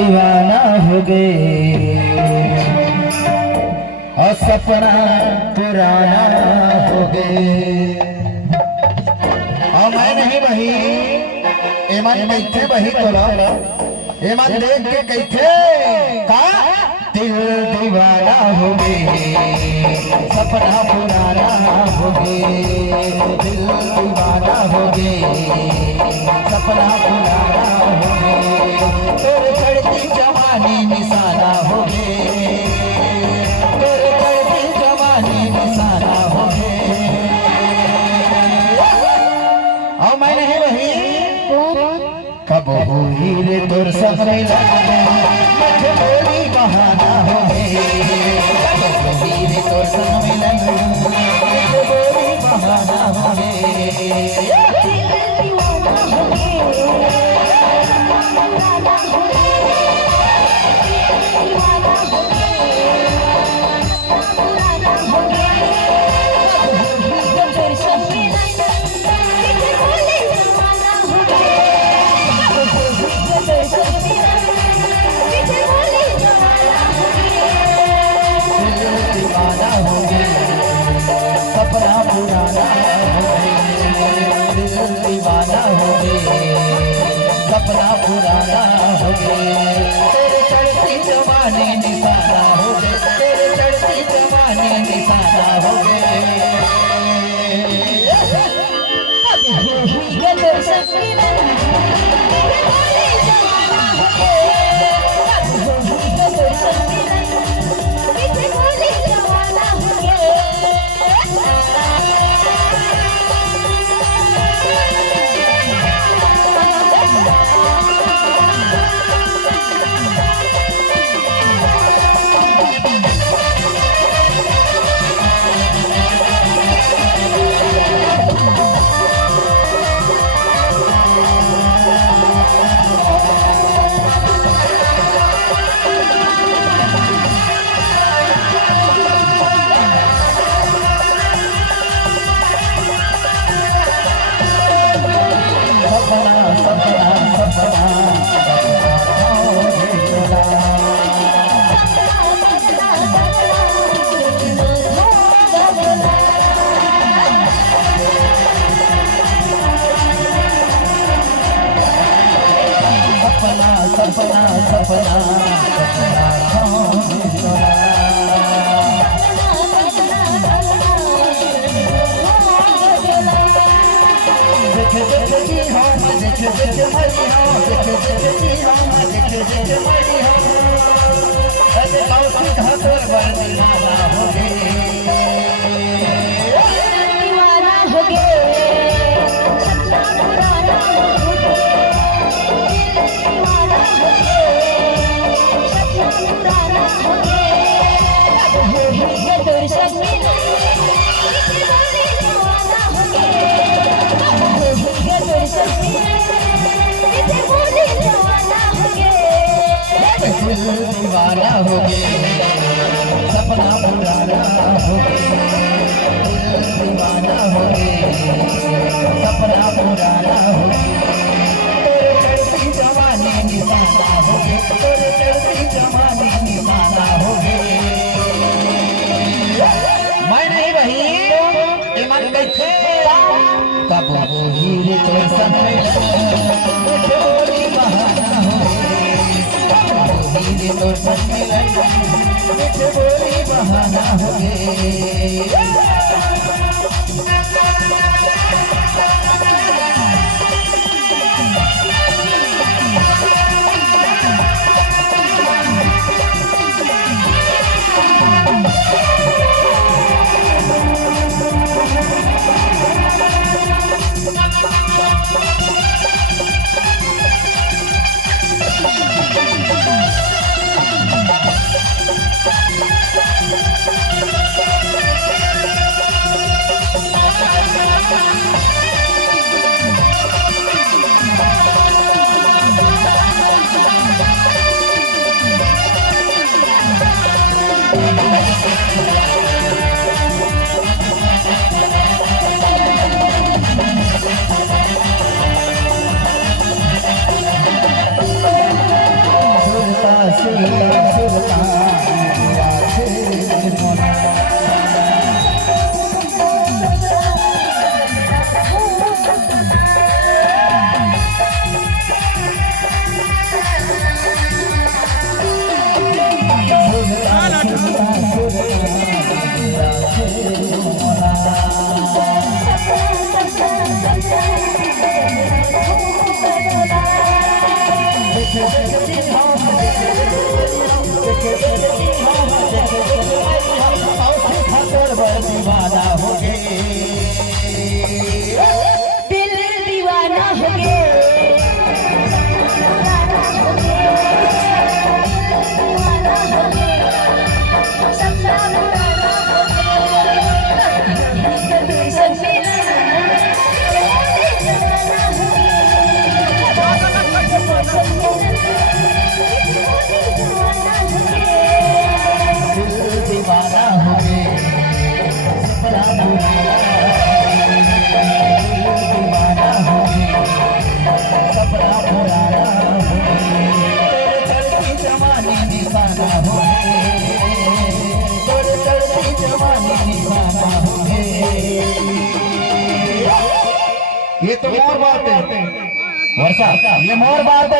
दीवाना हो गए और सपना पुराना हो गए। और मैं नहीं बही एमन कैसे बही तोरा एमन देख के कैसे का दिल दीवाना हो गए सपना पुराना हो गए। दिल दीवाना हो गए सपना पुराना हो गए। तोरे चढ़ती जवानी निशाना हो गए तोरे चढ़ती जवानी निशाना हो गए। और मैं नहीं रही कब हुई रे तोर संग बोली बहाना हो गए। कब हुई रे तोर संग बोली बहाना हो गए। सपना पुराना हो गए दिल दीवाना हो गए सपना पुराना हो गए। तेरे चढ़ती जवानी निशाना हो गए तेरे चढ़ती जवानी निशाना हो गए। सपना सपना दीवाना हो गए सपना पुराना हो गए दीवाना हो गए सपना पुराना हो गए। तोरे चढ़ती जवानी निशाना हो गए तोरे चढ़ती जवानी निशाना हो गए। मैं नहीं रही ईमान कैसे कब हुई रे तोर संग बोली बहाना हो गए तोर संग बोली बहाना हो गए। दीवाना हो गए, दिल दीवाना हो गए, सपना पुराना हो गए, कभी सपना दीवाना हो गए, सपना दीवाना हो गए, सपना पुराना हो गए, चढ़ती जवानी निशाना हो गए, चढ़ती जवानी निशाना हो गए। ये तो मोर बात है वर्षा, ये मोर बात है।